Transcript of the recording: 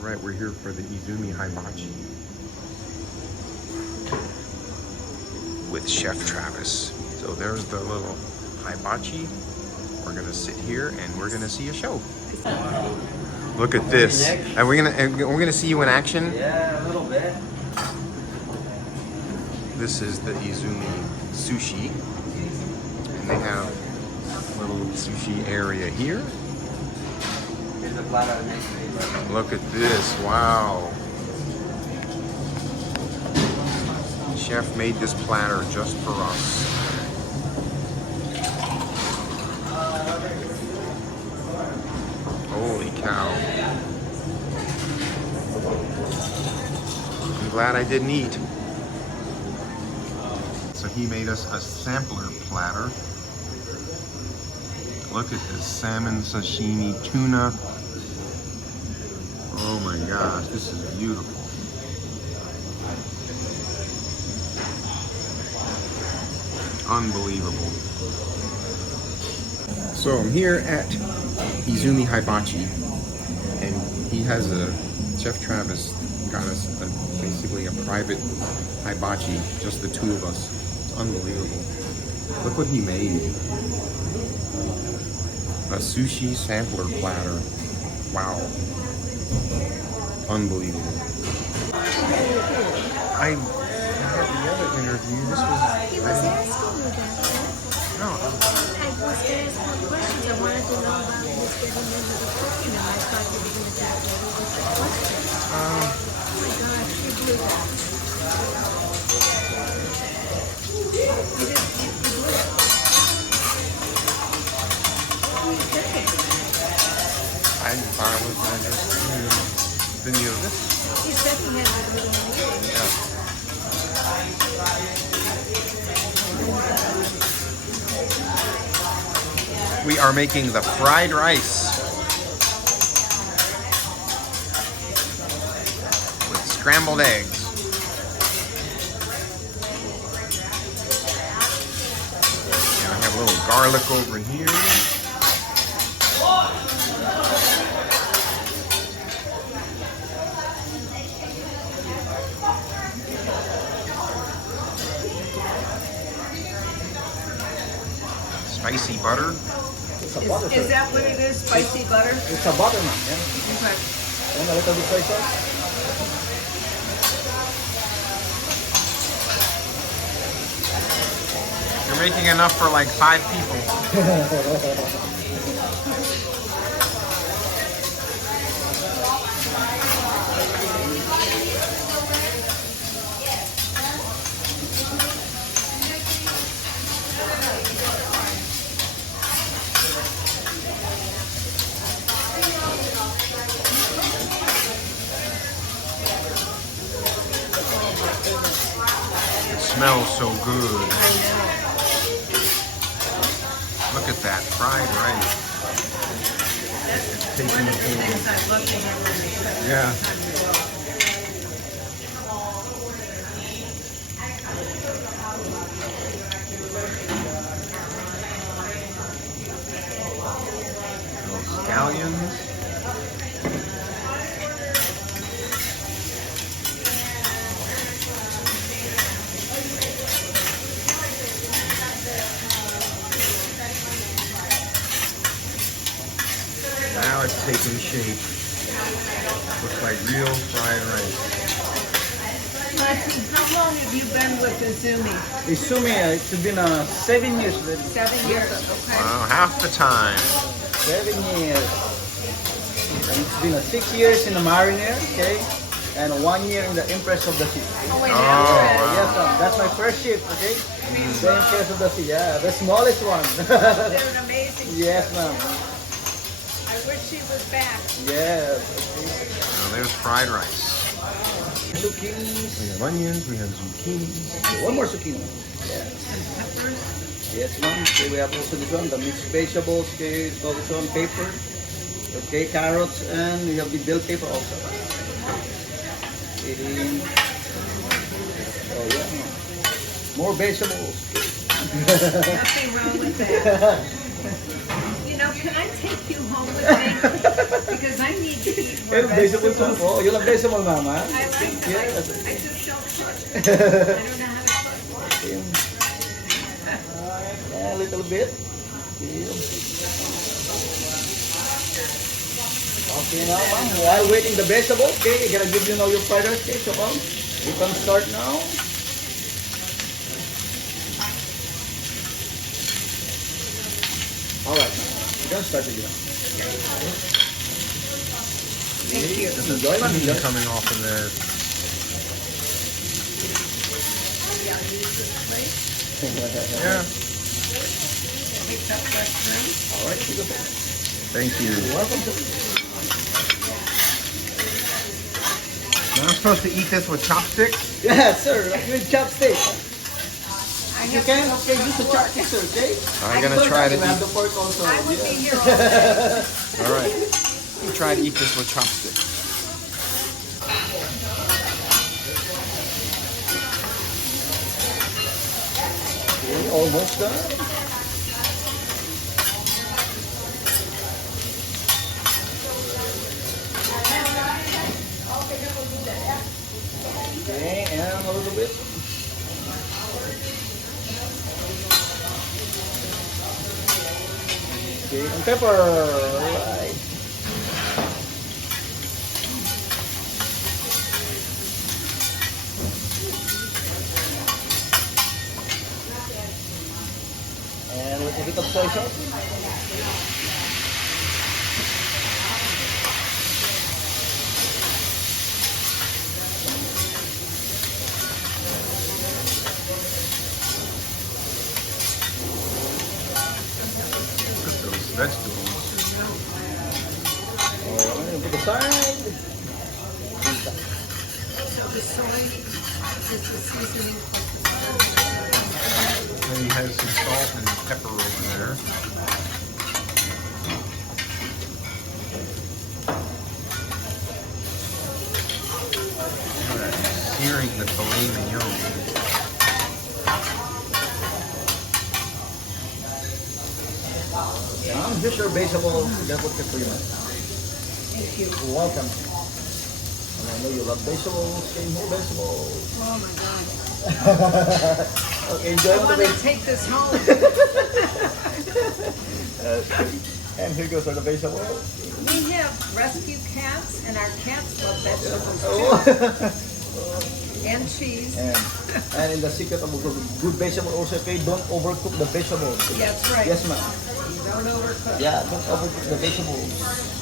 All right, we're here for the Izumi Hibachi with Chef Travis. So there's the little hibachi. We're gonna sit here and we're gonna see a show. Look at this. And we're gonna see you in action. Yeah, a little bit. This is the Izumi Sushi, and they have a little sushi area here. Here's the platter next to me. Look at this, wow. Chef made this platter just for us. Holy cow. I'm glad I didn't eat. So he made us a sampler platter. Look at this, salmon, sashimi, tuna. Oh my gosh, this is beautiful. Unbelievable. So I'm here at Izumi Hibachi, and he has Chef Travis got us basically a private hibachi, just the two of us. It's unbelievable. Look what he made. A sushi sampler platter. Wow. Unbelievable. I had the other interview. This was... He was asking me that. No. I was asking questions. I wanted to know about his getting into the cooking, and I thought you were going to get ready with the questions. Oh my God, you blew that. You blew it. What were you thinking? I thought I was going to just video this. He said he had a little meeting. Yeah. We are making the fried rice with scrambled eggs. And I have a little garlic over here. Spicy butter. Is that what it is? Spicy butter? It's a butternut, yeah. Okay. And a little bit soy sauce. You're making enough for like 5 people. Smells so good. Look at that fried rice. It's taking the form. Yeah. Little scallions. Now it's taking shape. Looks like real fried rice. How long have you been with Izumi? Izumi, it's been 7 years. 7 years. Okay. Wow, half the time. 7 years. And it's been 6 years in the Mariner, okay? And 1 year in the Empress of the Sea. Oh, wait, wow. Yes, that's my first ship, okay? The Empress of the Sea, yeah, the smallest one. they're an amazing. Yes, ma'am. I wish she was back. Yes. So there's fried rice. Zucchinis. We have onions, we have zucchini. One more zucchini. Yes. Yes, ma'am. Okay, we have also this one, the mixed vegetables. Okay, it's called this one, pepper. Okay, carrots, and we have the bell pepper also. Okay. Oh yeah. More vegetables. Nothing wrong with that. You know, can I take you home with me? Because I need to eat more And vegetable vegetables. soup. Oh, you love vegetable, mama? I like them. Yes. I just don't cook. I don't know how to cook. Yeah, a little bit. Okay now, ma'am. While waiting the vegetable, okay, I'm gonna give you now your fried rice, okay? So, ma'am, you can start now. Alright, you can start it now. Thank you. Enjoy, ma'am. Steam Enjoy. coming off of there. Yeah, I'll use this plate. Yeah. Pick up restroom. Alright, you go. Thank you. You're welcome to. Now I'm supposed to eat this with chopsticks? Yes, sir. With chopstick. I You have can, okay, use the chopstick, sir, okay? I'm gonna try to You have eat. the pork also. I would yeah. be here all day. All right. Let me try to eat this with chopsticks. Okay, almost done. Okay, and a little bit. Okay, and pepper. Right. And a little bit of soy sauce. Look at those vegetables. Alright, put aside. So the soy is the seasoning. Then he has some salt and pepper over there. Look at that, searing the filet mignon. Here's your vegetable level for you. Thank you. You're welcome. And I know you love vegetables. Okay, more vegetables. Oh my God. Okay, enjoy I the want to vegetables. take this home. And here goes the vegetables. We have rescue cats, and our cats love vegetables too, Oh. and cheese. and in the secret of a good vegetable also, okay, don't overcook the vegetables. That's right. Yes, ma'am. Don't overcook. Yeah, don't overcook the vegetables.